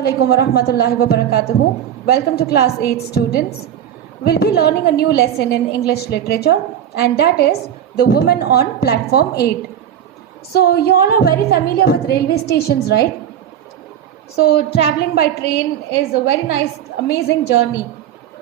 Assalamualaikum warahmatullahi wabarakatuh. Welcome to class 8 students. We'll be learning a new lesson in English literature, and that is the woman on platform 8. So you all are very familiar with railway stations, right? So traveling by train is a very nice, amazing journey.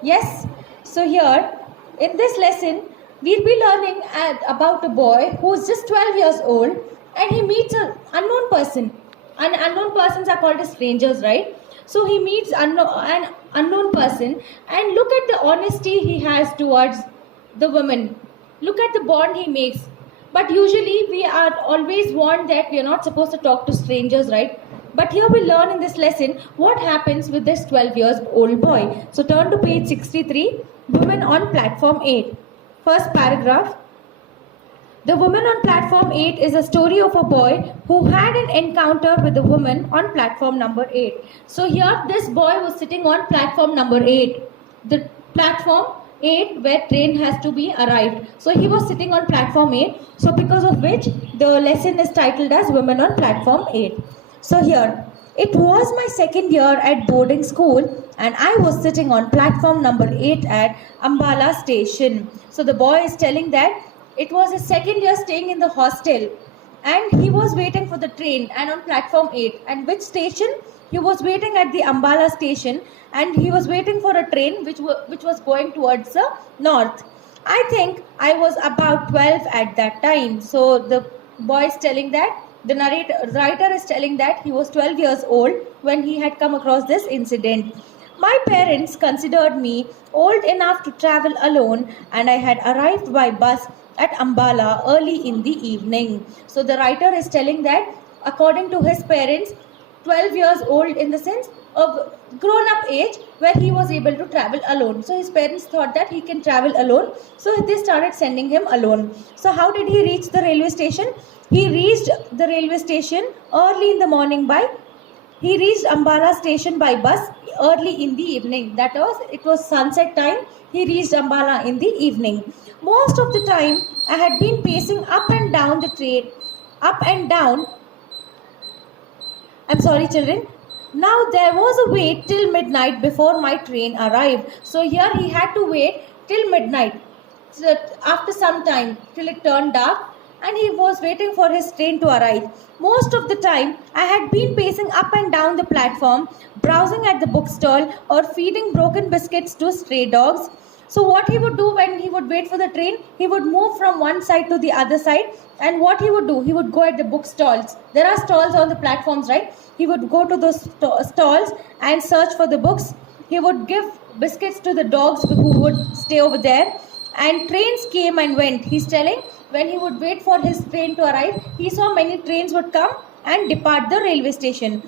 Yes? So here, in this lesson, we'll be learning about a boy who's just 12 years old and he meets an unknown person. And unknown persons are called as strangers, right? So he meets an unknown person and look at the honesty he has towards the woman. Look at the bond he makes. But usually we are always warned that we are not supposed to talk to strangers, right? But here we learn in this lesson what happens with this 12 years old boy. So turn to page 63, women on platform 8. First paragraph. The Woman on Platform 8 is a story of a boy who had an encounter with a woman on platform number 8. So here this boy was sitting on platform number 8. The platform 8 where train has to be arrived. So he was sitting on platform 8. So because of which the lesson is titled as Women on Platform 8. So here, it was my second year at boarding school and I was sitting on platform number 8 at Ambala station. So the boy is telling that it was his second year staying in the hostel and he was waiting for the train and on platform 8. And which station? He was waiting at the Ambala station and he was waiting for a train which was going towards the north. I think I was about 12 at that time. So the boy is telling that, the writer is telling that he was 12 years old when he had come across this incident. My parents considered me old enough to travel alone and I had arrived by bus at Ambala early in the evening. So the writer is telling that according to his parents, 12 years old in the sense of grown-up age where he was able to travel alone. So his parents thought that he can travel alone. So they started sending him alone. So how did he reach the railway station? He reached the railway station early in the morning he reached Ambala station by bus early in the evening. That was, it was sunset time. He reached Ambala in the evening. Most of the time, I had been pacing up and down the train, up and down. I'm sorry, children. Now there was a wait till midnight before my train arrived. So here he had to wait till midnight. So after some time, till it turned dark, and he was waiting for his train to arrive. Most of the time, I had been pacing up and down the platform, browsing at the bookstall or feeding broken biscuits to stray dogs. So what he would do when he would wait for the train, he would move from one side to the other side, and what he would do, he would go at the bookstalls. There are stalls on the platforms, right? He would go to those stalls and search for the books. He would give biscuits to the dogs who would stay over there. And trains came and went. He's telling when he would wait for his train to arrive, he saw many trains would come and depart the railway station.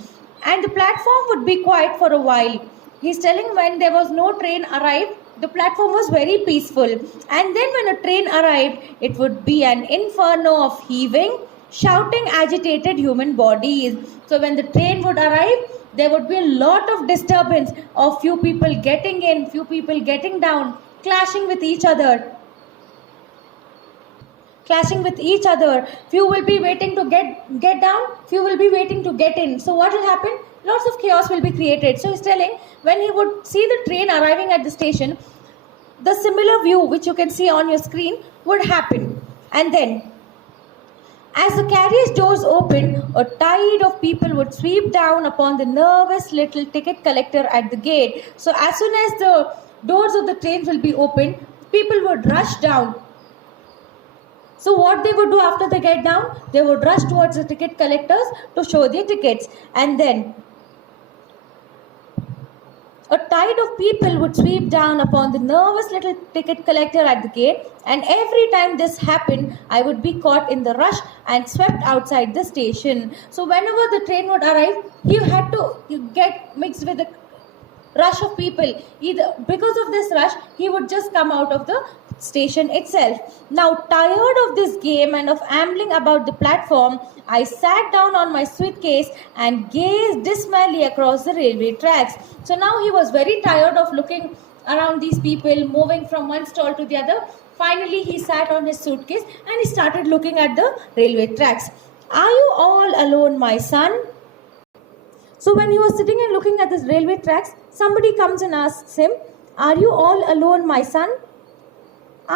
And the platform would be quiet for a while. He's telling when there was no train arrived, the platform was very peaceful. And then when a train arrived, it would be an inferno of heaving, shouting, agitated human bodies. So when the train would arrive, there would be a lot of disturbance of few people getting in, few people getting down, clashing with each other. Few will be waiting to get down, few will be waiting to get in. So what will happen? Lots of chaos will be created. So he's telling when he would see the train arriving at the station, the similar view which you can see on your screen would happen. And then as the carriage doors opened, a tide of people would sweep down upon the nervous little ticket collector at the gate. So as soon as the doors of the trains will be opened, people would rush down. So what they would do after they get down? They would rush towards the ticket collectors to show their tickets. And then a tide of people would sweep down upon the nervous little ticket collector at the gate, and every time this happened, I would be caught in the rush and swept outside the station. So whenever the train would arrive, you had to get mixed with the rush of people. Either because of this rush, he would just come out of the station itself. Now, tired of this game and of ambling about the platform, I sat down on my suitcase and gazed dismally across the railway tracks. So now he was very tired of looking around these people moving from one stall to the other. Finally, he sat on his suitcase and he started looking at the railway tracks. Are you all alone, my son? So when he was sitting and looking at the railway tracks, somebody comes and asks him, "Are you all alone, my son?"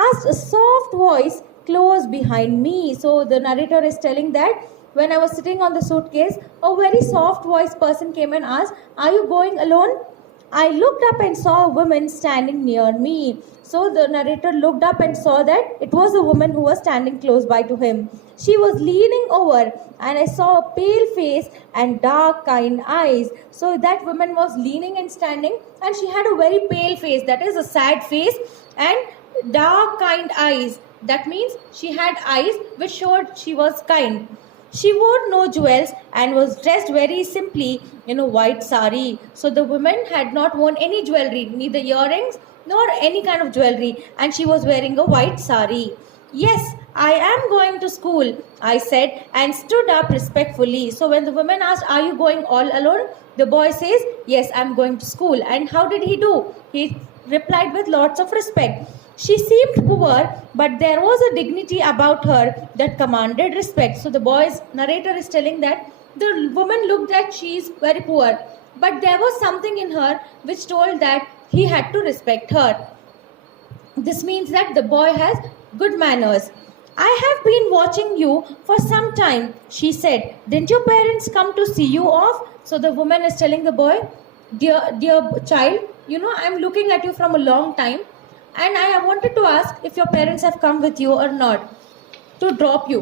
Asked a soft voice close behind me. So the narrator is telling that when I was sitting on the suitcase, a very soft voiced person came and asked, "Are you going alone?" I looked up and saw a woman standing near me. So the narrator looked up and saw that it was a woman who was standing close by to him. She was leaning over and I saw a pale face and dark, kind eyes. So that woman was leaning and standing and she had a very pale face, that is a sad face, and dark, kind eyes. That means she had eyes which showed she was kind. She wore no jewels and was dressed very simply in a white sari. So the woman had not worn any jewelry, neither earrings nor any kind of jewelry, and she was wearing a white sari. "Yes, I am going to school," I said, and stood up respectfully. So when the woman asked, "Are you going all alone?" the boy says, "Yes, I am going to school." And how did he do? He replied with lots of respect. She seemed poor, but there was a dignity about her that commanded respect. So the boy's narrator is telling that the woman looked like she is very poor, but there was something in her which told that he had to respect her. This means that the boy has good manners. "I have been watching you for some time," she said. "Didn't your parents come to see you off?" So the woman is telling the boy, dear child, I'm looking at you from a long time, and I wanted to ask if your parents have come with you or not to drop you."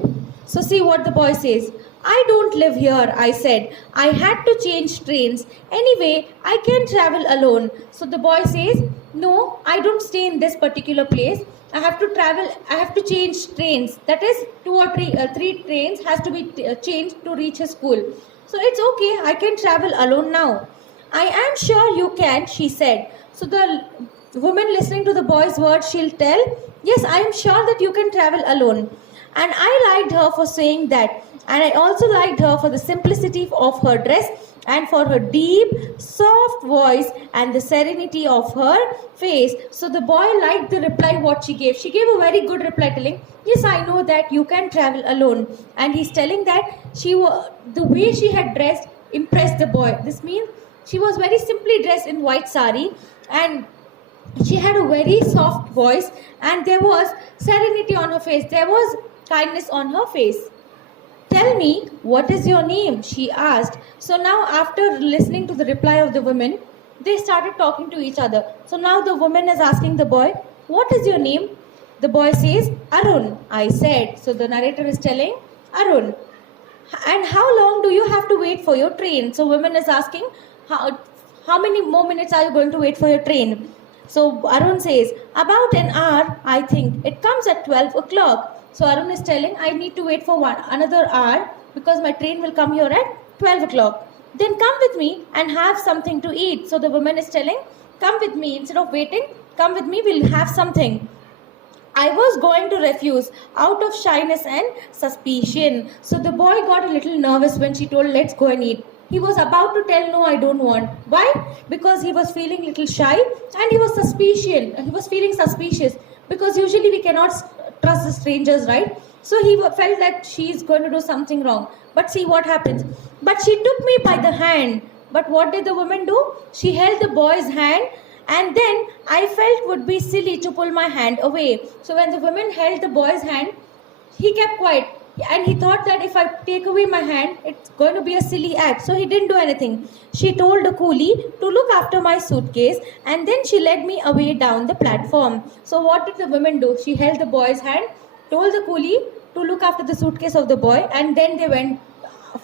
So see what the boy says. "I don't live here," I said. "I had to change trains. Anyway, I can travel alone." So the boy says, "No, I don't stay in this particular place. I have to travel, I have to change trains. That is, two or three trains has to be changed to reach his school. So it's okay, I can travel alone now." "I am sure you can," she said. So the woman listening to the boy's words, she'll tell, "Yes, I am sure that you can travel alone." And I liked her for saying that. And I also liked her for the simplicity of her dress and for her deep, soft voice and the serenity of her face. So the boy liked the reply what she gave. She gave a very good reply telling, "Yes, I know that you can travel alone." And he's telling that the way she had dressed impressed the boy. This means she was very simply dressed in white sari, and she had a very soft voice, and there was serenity on her face. There was kindness on her face. "Tell me, what is your name?" she asked. So now after listening to the reply of the woman, they started talking to each other. So now the woman is asking the boy, "What is your name?" The boy says, "Arun," I said. So the narrator is telling, "Arun, and how long do you have to wait for your train?" So woman is asking, how many more minutes are you going to wait for your train? So Arun says, "About an hour, I think. It comes at 12 o'clock. So Arun is telling, "I need to wait for another hour because my train will come here at 12 o'clock. Then come with me and have something to eat." So the woman is telling, "Come with me. Instead of waiting, come with me. We'll have something." I was going to refuse out of shyness and suspicion. So the boy got a little nervous when she told, "Let's go and eat." He was about to tell, "No, I don't want." Why? Because he was feeling a little shy and he was suspicious. He was feeling suspicious because usually we cannot trust the strangers, right? So he felt that she is going to do something wrong. But see what happens. "But she took me by the hand." But what did the woman do? She held the boy's hand, and then I felt would be silly to pull my hand away. So when the woman held the boy's hand, he kept quiet. And he thought that if I take away my hand, it's going to be a silly act. So he didn't do anything. She told a coolie to look after my suitcase, and then she led me away down the platform. So what did the woman do? She held the boy's hand, told the coolie to look after the suitcase of the boy, and then they went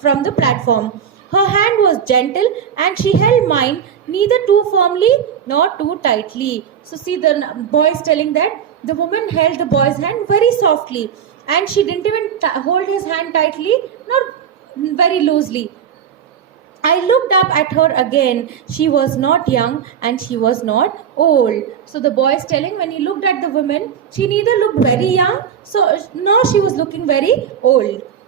from the platform. Her hand was gentle, and she held mine neither too firmly nor too tightly. So see, the boy is telling that the woman held the boy's hand very softly, and she didn't even hold his hand tightly nor very loosely. I looked up at her again. She was not young and she was not old. So the boy is telling, when he looked at the woman, she neither looked very young nor she was looking very old.